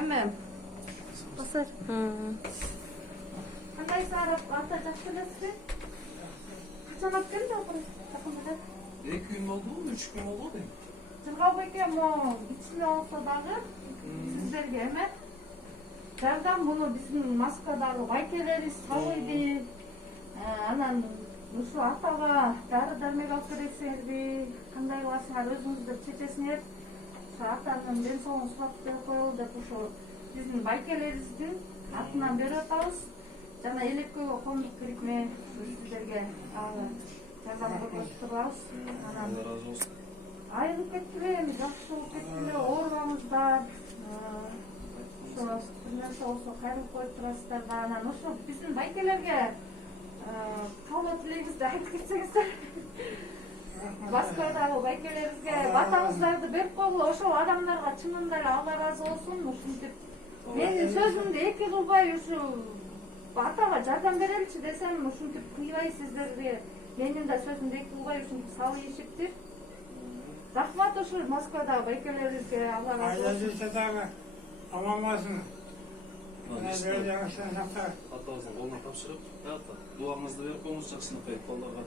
Emem. Basar. Qanday sarıp ata жақсы элесizби? Qachon olib keldi oxiri? Yaqinda. 2 gün oldu mu? 3 gün oldu değil mi? Жылгап экен могу ичине алса дагы сиздерге эме. Жардам буну биздин Москвадагы байкелерибиз салыйды. Анан ушу атага дары дармек алып бересиңерби? Кандай кыласыңар өзүңүздөр чечесиңер. Ушу атанын ден соолугун сурап берип коелу деп ушу биздин байкелерибиздин атынан берип атабыз. Жана элеккөгө кондук кирикме сиздерге жардам көрсөтүп турабыз. Анан Allah razı olsun. айрылып кеткиле, эми жакшы болуп кеткиле, оорубаңыздар. Ошо бир нерсе болсо кайрылып коюп турасыздар да. Анан ошо биздин байкелерге кабыл тилегибизди айтып кетсеңиздер. Москвадагы байкелерибизге батаңыздарды берип койгула. Ошол адамдарга чынында эле Алла ыраазы болсун. Ушинтип менин сөзүмдү эки кылбай ушу атага жардам береличи десем, ушинтип кыйбай сиздерге менин да сөзүмдү эки кылбай ушинтип салышыптыр. Рахмат ушу Москвадагы байкелерибизге Алла ыраазы болсун. Ailesi de amanlasın. Atamızın koluna tapşırıp, duamızda verip omuz jaksını koyup kollarga.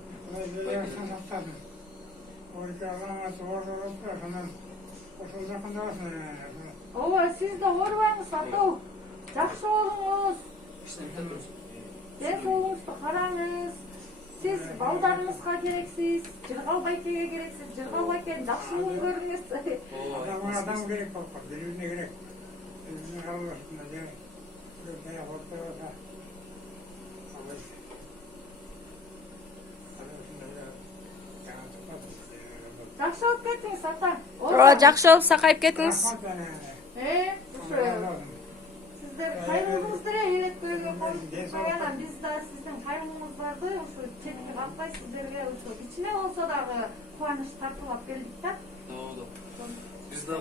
Ооба, сиз да оорубаңыз, атау. Жакшы болуңуз. Ден соолугуңузду караңыз. Siz baldarınızga gereksiz, Жыргал байкеге gereksiz, Жыргал байкенин жакшылыгын көрүңүз. Adam gerek olsa, birbirine gerek. Birbirine kalmasında gerek. Birbirine ortaya olsa. Жакшы болуп кетиңиз, ата. Жакшы болуп сакайып кетиңиз. Ушу сиздер кайрылдыңыздар элеккөгө койгондан биз да сиздин кайрылууңуздарды ушу четке калпай сиздерге ушу кичине болсо дагы кубаныч тартуулап келдик да. Biz de